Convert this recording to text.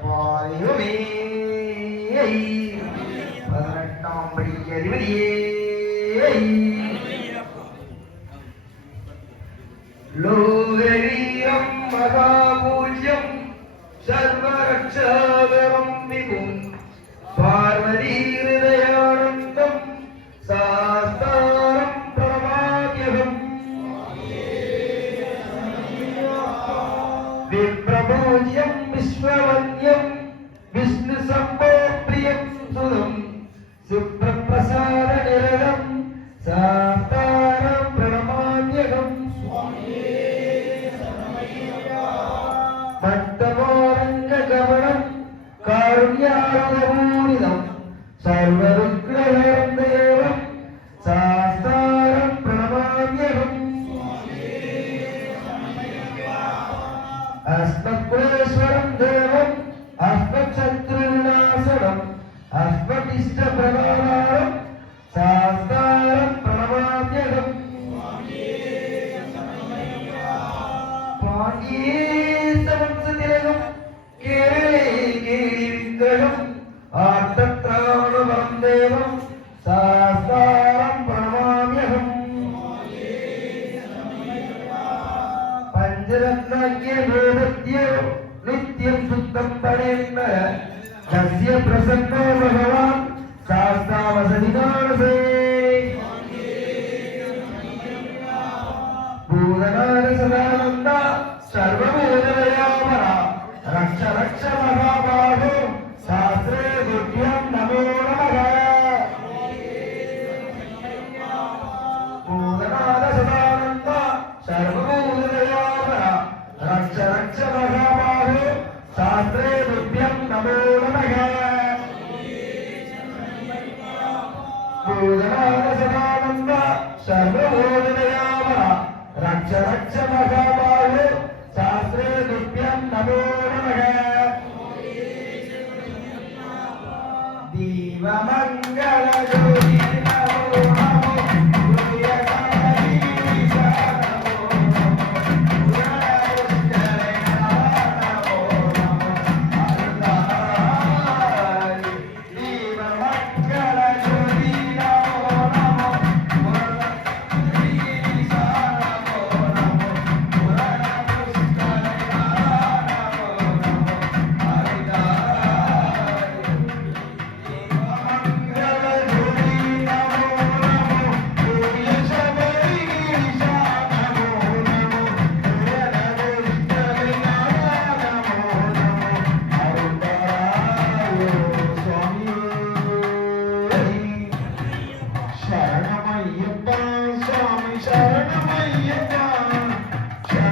பாரியுமே பதினெட்டாம் படி அறிவதியே லோகரீயம் மகாபூஜ்யம் சர்வரட்சாகரம் விபும் Parvati ஹிருதயானந்தம் சாஸ்தாரம் பரமாத்யகம். விப்ரபூஜ்யம் Cristo é o ఆర్తత్రావణవరం దేవం శాస్త్రం ప్రణమామ్యహం. పంచరత్నజ్ఞ భూభత్య నిత్యం శుద్ధం పడేన్న తస్య ప్రసన్నో భగవాన్ శాస్త్రావసనిదానసే భూదనాన సదానంద సర్వభూతదయామర రక్ష రక్ష మహాబాహో సర్వభూతయాన రక్ష రక్ష మహాబాహు శాస్త్రే దివ్యం నమో నమః భోజనాన సదానంద సర్వభూతయాన రక్ష రక్ష మహాబాహు శాస్త్రే దివ్యం నమో